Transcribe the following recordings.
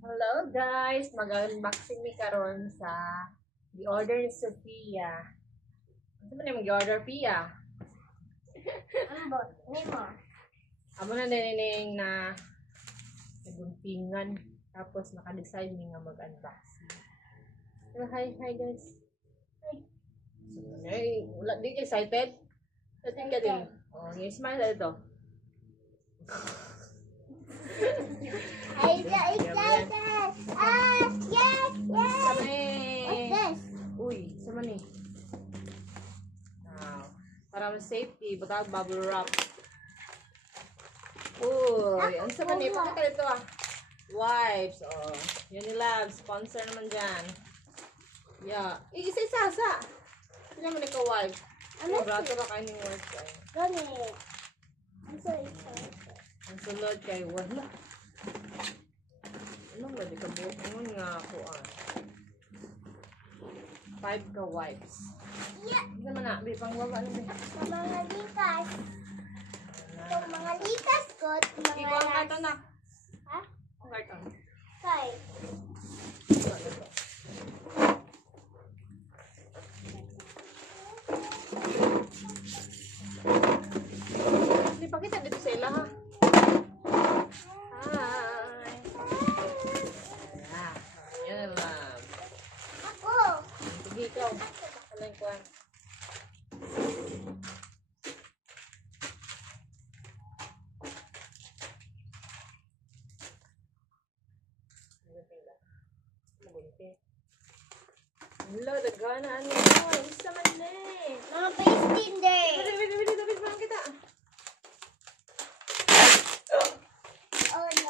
Hello guys, mag-unboxing mi karon sa gi-order ni Sophia. Ano man yung gi-order Pia? Ambot, nimo. Amo na nining na naguntingan tapos naka-decide mi nga mag-unboxing. So, hi guys. Ay, wala di excited? Excited ka din? Oh, yung smile na ito. Excited! Yes! Sama What's this? Uy, sama ni. Para safety, butag bubble wrap. Uy, ang sama ni. Pakita ito Wipes. Oh, Unilab. Sponsor naman dyan. Yeah. Isa-isa. Sino naman ikaw wipe? Ano brato na kayo ng wipes ay? Gani. I'm so excited. Ang sulod kay wala. Anong ba di ka buhok? Anong nga ako 5 ka wipes. Yeah. Hindi naman na. Bipang wala na ba? Sa mga likas. Itong mga likas ko, mga Ikaw ang karton na. Ha? Ang karton. Five. Hindi pa kita dito sa ila ha. Hi. Yan lang. Ako. Sige ikaw. Alang ko. Hello, dagana ano mo? Isa man na eh. Mga face tinder. Bili, dapat parang kita. Oh no. Oh no.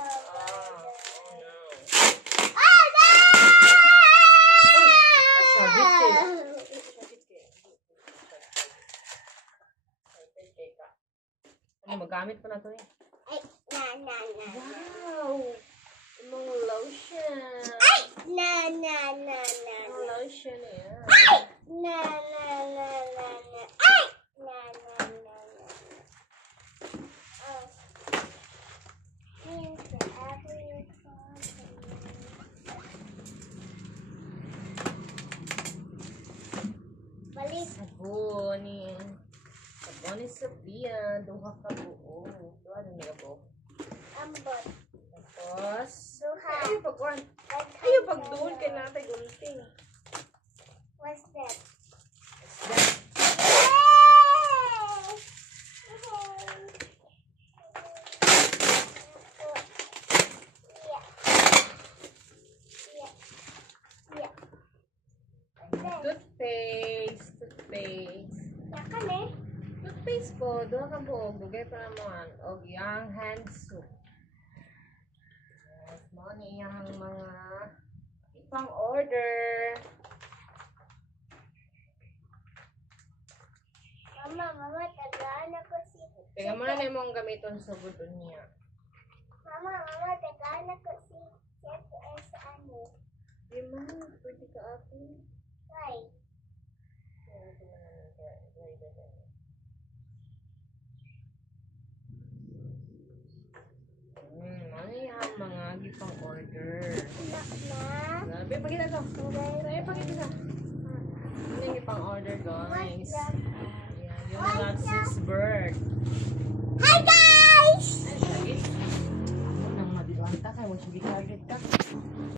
Ano, magamit pa na ito eh. Ay, na. Wow! Mga lotion. Ay, na. Mga lotion eh. Ay, na. Ay, na. Oh. Here's the apple. Balik. Sabon eh. Sabon ni Sophia. Duha ka buo. Duha na niya buo. Ambot. Tapos, Duha. ayaw pagkuhan. Ayaw pagdoon kay natay gunting. What's that? Toothpaste. Yakan eh. Toothpaste po. Duha ka buo. Bugay pa naman. O yang hand soap. Yes, mga niyang mga ipang order. Mama, tagaan ako si... Tingnan mo na na yung gamiton sa budon niya. Mama, tagaan ako si Chef S. Ano? Di mo, pwede ka akin. Why? Ano yung mga gipang order? Na? Sabi, pakita to. Sabi, pakita to. Ano yung gipang order, guys? Yan, yung love six bird. Hi guys! Ay, sakit. Ako nang mabilanta kay mo, sige target ka.